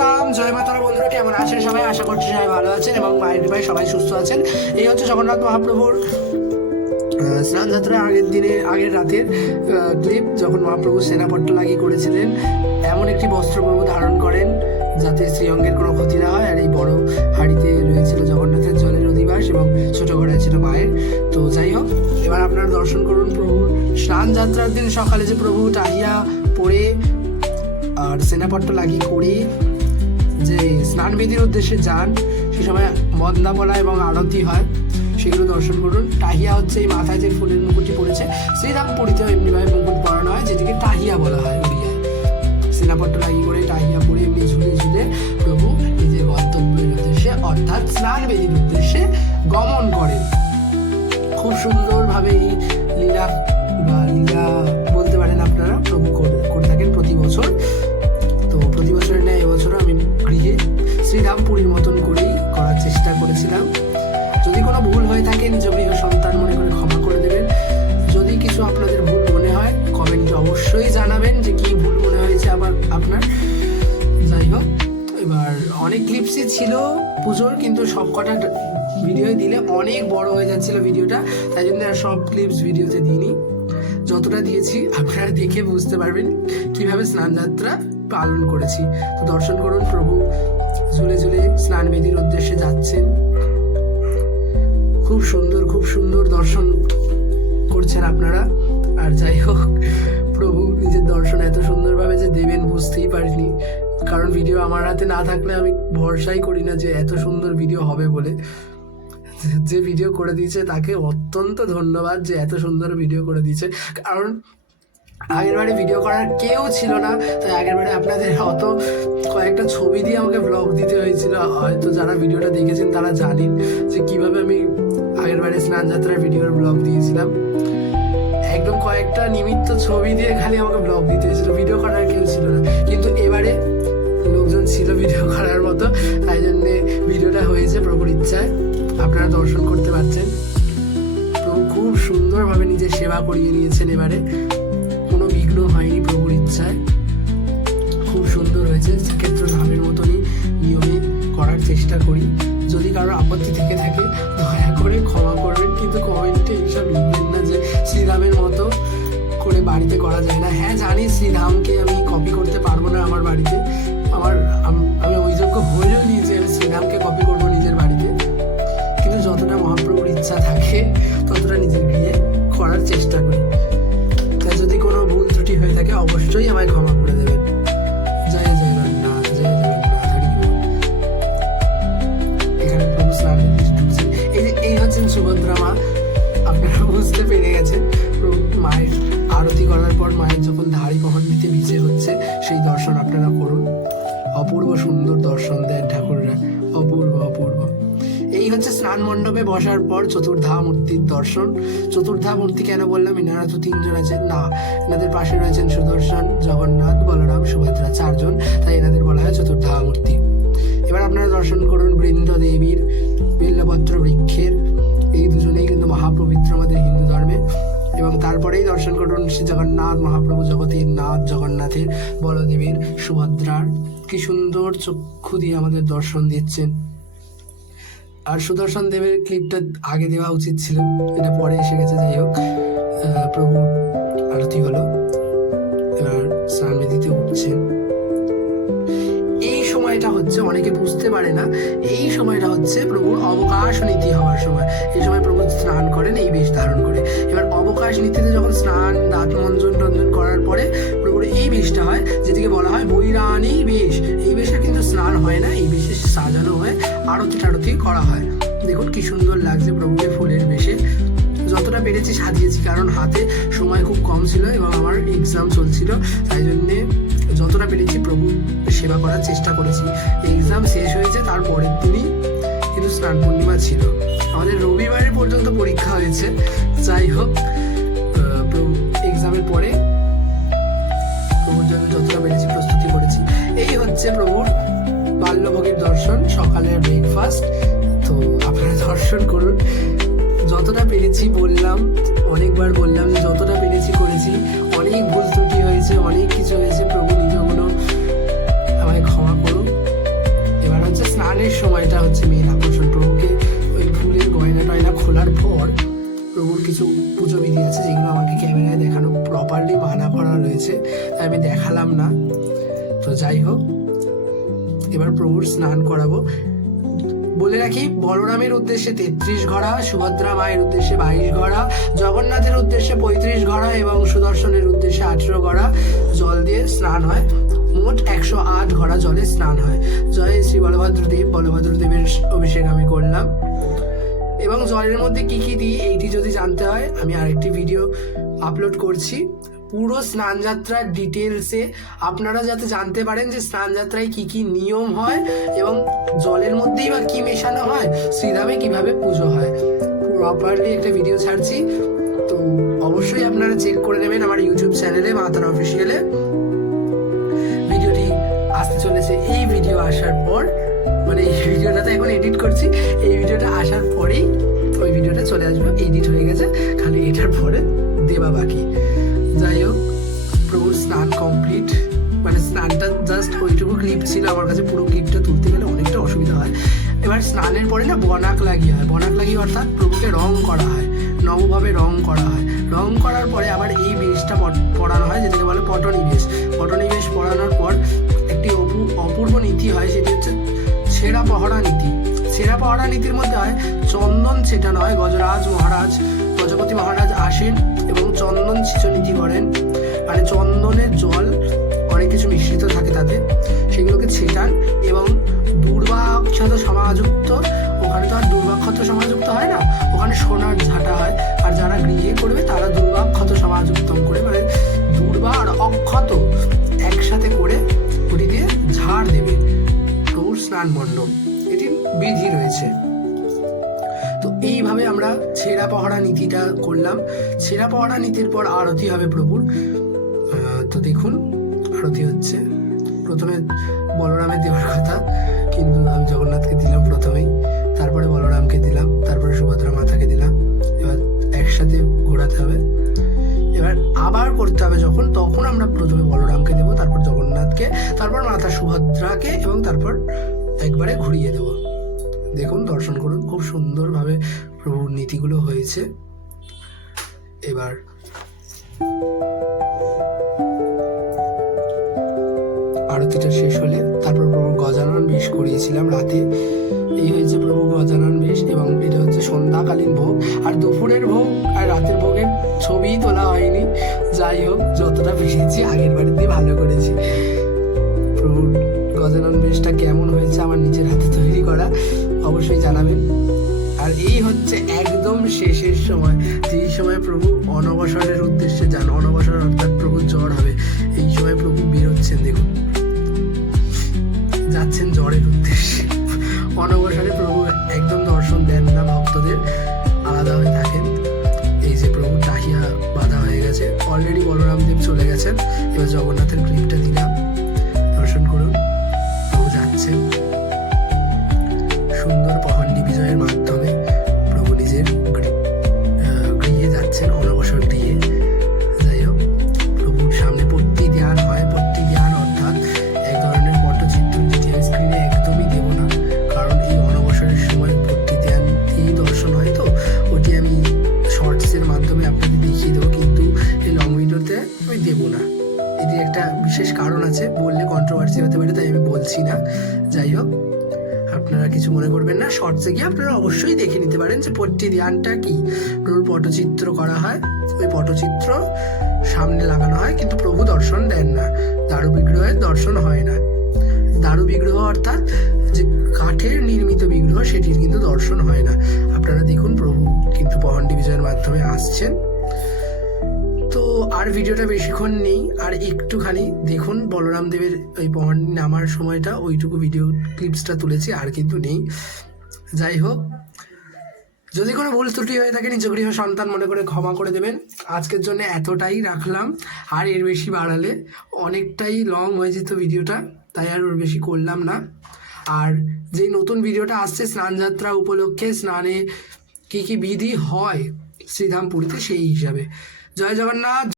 রাম, জয় মা তারা। বন্ধুরা কেমন আছেন সবাই? আশা করছি সবাই ভালো আছেন এবং মায়ের কৃপায় সবাই সুস্থ আছেন। এই হচ্ছে জগন্নাথ মহাপ্রভুর স্নান যাত্রার আগের রাতের ক্লিপ, যখন মহাপ্রভু সেনাপট্ট লাগিয়ে করেছিলেন। এমন একটি বস্ত্র প্রভু ধারণ করেন যাতে শ্রীঅঙ্গের কোনো ক্ষতি না হয়। আর এই বড় হাড়িতে রয়েছিল জগন্নাথের জলের অধিবাস এবং ছোট ঘোড়ায় ছিল মায়ের। তো যাই হোক, এবার আপনারা দর্শন করুন প্রভুর স্নান যাত্রার দিন সকালে যে প্রভু টাহিয়া পরে আর সেনাপট্ট লাগিয়ে করে যে স্নান বিধির উদ্দেশ্যে যান, সে সময় বন্দা এবং আরতি হয়, সেগুলো দর্শন করুন। টাহিয়া হচ্ছে এই মাথায় যে ফুলের মুকুটটি পড়েছে, শ্রীরামপুরীতেও এমনিভাবে মুকুট পরানো হয়, যেটিকে টাহিয়া বলা হয় উড়িয়ায়। সেনাপট্ট লাগিয়ে করে টাহিয়া পরে এমনি ঝুলে ঝুলে প্রভু নিজের গন্তব্যের উদ্দেশ্যে অর্থাৎ স্নান বেদির উদ্দেশ্যে গমন করেন। খুব সুন্দরভাবে এই লীলা বলতে পারেন আপনারা প্রভু করে থাকেন প্রতি বছর। তো প্রতি বছরের ন্যায় এবছরও আমি গৃহে শ্রীরামপুরীর মতন করেই করার চেষ্টা করেছিলাম। যদি কোনো ভুল হয়ে থাকে নিজ গৃহ সন্তান মনে করে ক্ষমা করে দেবেন। যদি কিছু আপনাদের ভুল মনে হয় কমেন্টে অবশ্যই জানাবেন যে কি ভুল মনে হয়েছে আপনার। যাই হোক, এবার অনেক ক্লিপসই ছিল পুজোর, কিন্তু সব কটা ভিডিও দিলে অনেক বড় হয়ে যাচ্ছিল ভিডিওটা, তাই জন্য আর সব ক্লিপস ভিডিওতে দিইনি। যতটা দিয়েছি আপনারা দেখে বুঝতে পারবেন কিভাবে স্নান যাত্রা পালন করেছি। তো দর্শন করুন, প্রভু ঝুলে ঝুলে স্নান বেদির উদ্দেশ্যে যাচ্ছেন। খুব সুন্দর দর্শন করছেন আপনারা। আর যাই হোক, প্রভু নিজের দর্শন এত সুন্দরভাবে যে দেবেন বুঝতেই পারিনি, কারণ ভিডিও আমার হাতে না থাকলে আমি ভরসাই করি না যে এত সুন্দর ভিডিও হবে বলে। যে ভিডিও করে দিয়েছে তাকে অত্যন্ত ধন্যবাদ যে এত সুন্দর ভিডিও করে দিয়েছে, কারণ আগের বারে ভিডিও করার কেউ ছিল না। তাই আগের বারে আপনাদের অত কয়েকটা ছবি দিয়ে আমাকে ব্লগ দিতে হয়েছিল। হয়তো যারা ভিডিওটা দেখেছেন তারা জানেন যে কিভাবে আমি আগের বারে স্নান যাত্রার ভিডিওর ব্লগ দিয়েছিলাম। একদম কয়েকটা নিমিত্ত ছবি দিয়ে খালি আমাকে ব্লগ দিতে হয়েছিল, ভিডিও করার কেউ ছিল না। কিন্তু এবারে লোকজন ছিল ভিডিও করার মতো, তাই জন্যে ভিডিওটা হয়েছে প্রভুর ইচ্ছায়। আপনারা দর্শন করতে পারছেন প্রভু খুব সুন্দরভাবে নিজের সেবা করিয়ে নিয়েছেন। এবারে কোনো বিঘ্ন হয়নি প্রভুর ইচ্ছায়, খুব সুন্দর হয়েছে। সেক্ষেত্রে ধামের মতনই নিয়মে করার চেষ্টা করি। যদি কারোর আপত্তি থেকে থাকে দয়া করে ক্ষমা করবেন, কিন্তু কমেন্টে এইসব লিখবেন না যে শ্রীরামের মতো করে বাড়িতে করা যায় না। হ্যাঁ জানি শ্রীরামকে আমি কপি করতে পারবো না আমার বাড়িতে, আমি ওই যোগ্য হয়েও নিই যে আমি শ্রীরামকে কপি করবো নিজের বাড়িতে, কিন্তু যতটা মহাপ্রভুর ইচ্ছা থাকে ততটা নিজের গৃহে করার চেষ্টা করি। তাই যদি কোনো ভুল ত্রুটি হয়ে থাকে অবশ্যই আমায় ক্ষমা করে দেবেন। জয় জগন্নাথ, জয় জগন্নাথ, হরি বল। এখানে প্রভু স্নান ঢুকছেন। এই হচ্ছেন সুভদ্রা মা। আপনারা বুঝতে পেরে গেছেন। মায়ের আরতি করার পর মায়ের যখন ধাড়ি বহন দিতে বিজে হচ্ছে, সেই দর্শন আপনারা করুন। অপূর্ব সুন্দর দর্শন দেন ঠাকুররা, অপূর্ব। এই হচ্ছে স্নান মণ্ডপে বসার পর চতুর্ধা মূর্তির দর্শন। চতুর্ধা মূর্তি কেন বললাম? এনারা তো তিনজন আছেন না, এনাদের পাশে রয়েছেন সুদর্শন, জগন্নাথ, বলরাম, সুভদ্রা, চারজন, তাই এনাদের বলা হয় চতুর্ধা মূর্তি। এবার আপনারা দর্শন করুন বৃন্দ দেবীর বেল্লপত্র বৃক্ষের। এই দুজনেই কিন্তু মহাপবিত্র আমাদের হিন্দু ধর্মে। এবং তারপরেই দর্শন করুন শ্রী জগন্নাথ মহাপ্রভু, জগতের নাথ জগন্নাথের, বলদেবের, সুভদ্রার। কি সুন্দর চক্ষু দিয়ে আমাদের দর্শন দিচ্ছেন। আর সুদর্শন দেবের ক্লিপটা আগে দেওয়া উচিত ছিল, এটা পরে এসে গেছে। যাই হোক, প্রভু আরতি হলো, এবার স্নান বেদিতে উঠছেন। এই সময়টা হচ্ছে, অনেকে বুঝতে পারে না, এই সময়টা হচ্ছে প্রভুর অবকাশ নীতি হওয়ার সময়। এই সময় প্রভু স্নান করেন এই বেশ ধারণ করে। এবার অবকাশ নীতিতে যখন স্নান দাঁত মঞ্জন টঞ্জন করার পরে প্রভুর এই বেশটা হয়, যেটিকে বলা হয় বৈরানী বেশ। এই বেশে কিন্তু স্নান হয় না, এই বেশে সাজানো হয়, আরতি টারতি করা হয়। দেখুন কি সুন্দর লাগছে প্রভুকে ফুলের বেশে। যতটা পেরেছি সাজিয়েছি, কারণ হাতে সময় খুব কম ছিল এবং আমার এক্সাম চলছিল, তাই জন্যে যতটা পেরেছি প্রভু সেবা করার চেষ্টা করেছি। এক্সাম শেষ হয়েছে তার পরের দিনই কিন্তু স্নান পূর্ণিমা ছিল, আমাদের রবিবারে পর্যন্ত পরীক্ষা হয়েছে। যাই হোক, প্রভু এক্সামের পরে প্রভুর জন্য যতটা পেরেছি প্রস্তুতি করেছি। এই হচ্ছে প্রভুর বাল্যভোগের দর্শন, সকালের ব্রেকফাস্ট। তো আপনারা দর্শন করুন। যতটা পেরেছি বললাম, অনেকবার বললাম যে যতটা পেরেছি করেছি। অনেক ভুল ত্রুটি হয়েছে, অনেক কিছু হয়েছে, প্রভু নিজগুলো আমায় ক্ষমা করুন। এই সময়টা হচ্ছে মেন আকর্ষণ। প্রভুকে ওই ফুলের গয়না টয়না খোলার পর প্রভুর কিছু পুজো বিধি আছে যেগুলো আমাকে ক্যামেরায় দেখানো প্রপারলি মানা করা রয়েছে, তাই আমি দেখালাম না। তো যাই হোক, এবার প্রভুর স্নান করাবো। বলে রাখি, বলরামের উদ্দেশ্যে 33 ঘড়া, সুভদ্রা মায়ের উদ্দেশ্যে 22 ঘড়া, জগন্নাথের উদ্দেশ্যে 35 ঘড়া এবং সুদর্শনের উদ্দেশ্যে 18 ঘড়া জল দিয়ে স্নান হয়। মোট 108 ঘড়া জলে স্নান হয়। জয় শ্রী বলভদ্রদেব। বলভদ্রদেবের অভিষেক আমি করলাম। এবং জলের মধ্যে কি কি দিই এইটি যদি জানতে হয় আমি আরেকটি ভিডিও আপলোড করছি পুরো স্নানযাত্রার ডিটেলসে, আপনারা যাতে জানতে পারেন যে স্নানযাত্রায় কি কি নিয়ম হয় এবং জলের মধ্যেই বা কি মেশানো হয়, শ্রীধামে কিভাবে পুজো হয়, প্রপারলি একটা ভিডিও ছাড়ছি। তো অবশ্যই আপনারা চেক করে নেবেন আমার ইউটিউব চ্যানেলে, মা তারা অফিসিয়ালে। ভিডিওটি আসতে চলেছে এই ভিডিও আসার পর, মানে এই ভিডিওটা তো এখন এডিট করছি, এই ভিডিওটা আসার পরেই ওই ভিডিওটা চলে আসবে। এডিট হয়ে গেছে, খালি এটার পরে দেবা বাকি। যাই হোক, প্রভুর স্নান কমপ্লিট, মানে স্নানটা জাস্ট ওইটুকু ক্লিপ ছিল আমার কাছে, পুরো ক্লিপটা তুলতে গেলে অনেকটা অসুবিধা হয়। এবার স্নানের পরে না বনাক লাগিয়ে হয়। বনাক লাগিয়ে অর্থাৎ প্রভুকে রং করা হয়, নবভাবে রং করা হয়। রং করার পরে আবার এই বেশটা পড়ানো হয়, যেটাকে বলে পটনিবেশ। পটনিবেশ পড়ানোর পর একটি অপূর্ব নীতি হয়, সেটি হচ্ছে ছেঁড়া পহরা নীতি। ছেঁড়া পহরা নীতির মধ্যে হয় চন্দন ছেটানো হয়। গজরাজ মহারাজ, গজপতি মহারাজ আসেন এবং চন্দন নীতি করেন, মানে চন্দনের জল অনেক কিছু মিশ্রিত থাকে তাতে, সেগুলোকে ছেটান এবং দুর্বাক্ষত সমাযুক্ত, ওখানে তো আর দুর্বাক্ষত সমাযুক্ত হয় না, ওখানে সোনার ঝাঁটা হয়। আর যারা গৃহে করবে তারা দুর্বাক্ষত সমাযুক্ত করে, মানে দুর্বা আর অক্ষত একসাথে করে ওটি দিয়ে ঝাড় দেবে প্রভুর স্নান মণ্ডপ। এটি বিধি রয়েছে। তো এইভাবে আমরা ছেঁড়া পহরা নীতিটা করলাম। ছেঁড়া পহরা নীতির পর আরতি হবে প্রভুর। তো দেখুন আরতি হচ্ছে। প্রথমে বলরামের দেওয়ার কথা, কিন্তু আমি জগন্নাথকে দিলাম প্রথমেই, তারপরে বলরামকে দিলাম, তারপরে সুভদ্রা মাতাকে দিলাম। এবার একসাথে ঘোরাতে হবে। এবার আবার করতে হবে যখন, তখন আমরা প্রথমে বলরামকে দেবো, তারপর জগন্নাথকে, তারপর মাতা সুভদ্রাকে, এবং তারপর একবারে ঘুরিয়ে দেবো। দেখুন, দর্শন করুন, খুব সুন্দরভাবে প্রভুর নীতিগুলো হয়েছে। এবার আরতিটা শেষ হলে তারপর প্রভুর গজানন বেশ করিয়েছিলাম রাতে। এই হয়েছে প্রভু গজানন বেশ, এবং এটা হচ্ছে সন্ধ্যাকালীন ভোগ। আর দুপুরের ভোগ আর রাতের ভোগের ছবিই তোলা হয়নি। যাই হোক, যতটা পেরেছি আগের বাড়ি দিয়ে ভালো করেছি। প্রভুর গজানন বেশটা কেমন হয়েছে আমার নিজের হাতে তৈরি করা, অবশ্যই জানাবেন। আর এই হচ্ছে একদম শেষের সময়, যেই সময় প্রভু অনবসরের উদ্দেশ্যে যান। অনবসর অর্থাৎ প্রভুর জ্বর হবে, এই সময় প্রভু বেরোচ্ছেন। দেখুন, যাচ্ছেন জ্বরের উদ্দেশ্যে। অনবসরে প্রভু একদম দর্শন দেন না ভক্তদের, আলাদা হয়ে থাকেন। এই যে প্রভু টাহিয়া বাঁধা হয়ে গেছে, অলরেডি বলরামদেব চলে গেছেন। এবার জগন্নাথের ক্লিপটা দিলাম, দর্শন করুন। প্রভু যাচ্ছেন সুন্দর পহণ্ডি বিজয়ের মাধ্যমে, প্রভু নিজের গৃহে যাচ্ছেন, অনবসর গৃহে। যাই হোক, প্রভুর সামনে পট্টি ধ্যান হয়। পট্টি ধ্যান অর্থাৎ এক ধরনের পটচিত্র, যেটি আমি স্ক্রিনে একদমই দেব না, কারণ এই অনবসরের সময় পট্টি ধ্যান দিয়েই দর্শন হয়। তো ওটি আমি শর্টসের মাধ্যমে আপনাদের দেখিয়ে দেবো, কিন্তু এই লং ভিডিওতে আমি দেবো না। এটি একটা বিশেষ কারণ আছে, বললে কন্ট্রোভার্সি হতে পারে, তাই আমি বলছি না। যাই হোক, আপনারা কিছু মনে করবেন না, শর্টসে গিয়ে আপনারা অবশ্যই দেখে নিতে পারেন যে পট্টি ধ্যানটা কি। প্রভুর পটচিত্র করা হয়, ওই পটচিত্র সামনে লাগানো হয়, কিন্তু প্রভু দর্শন দেন না। দারু বিগ্রহের দর্শন হয় না। দারু বিগ্রহ অর্থাৎ যে কাঠের নির্মিত বিগ্রহ, সেটির কিন্তু দর্শন হয় না। আপনারা দেখুন, প্রভু কিন্তু পহণ্ডি বিজয়ের মাধ্যমে আসছেন। তো আর ভিডিওটা বেশিক্ষণ নেই, আর একটুখানি দেখুন বলরাম দেবের ওই পহণ্ডি নামার সময়টা, ওইটুকু ভিডিও ক্লিপসটা তুলেছি, আর কিন্তু নেই। যাই হোক, যদি কোনো ভুল ত্রুটি হয়ে থাকে নিজ গৃহ সন্তান মনে করে ক্ষমা করে দেবেন। আজকের জন্য এতটাই রাখলাম, আর এর বেশি বাড়ালে অনেকটাই লং হয়ে যেত ভিডিওটা, তাই আর ওর বেশি করলাম না। আর যে নতুন ভিডিওটা আসছে স্নানযাত্রা উপলক্ষে, স্নানে কী কী বিধি হয় শ্রীধাম পুরীতে, সেই হিসাবে। জয় জগন্নাথ।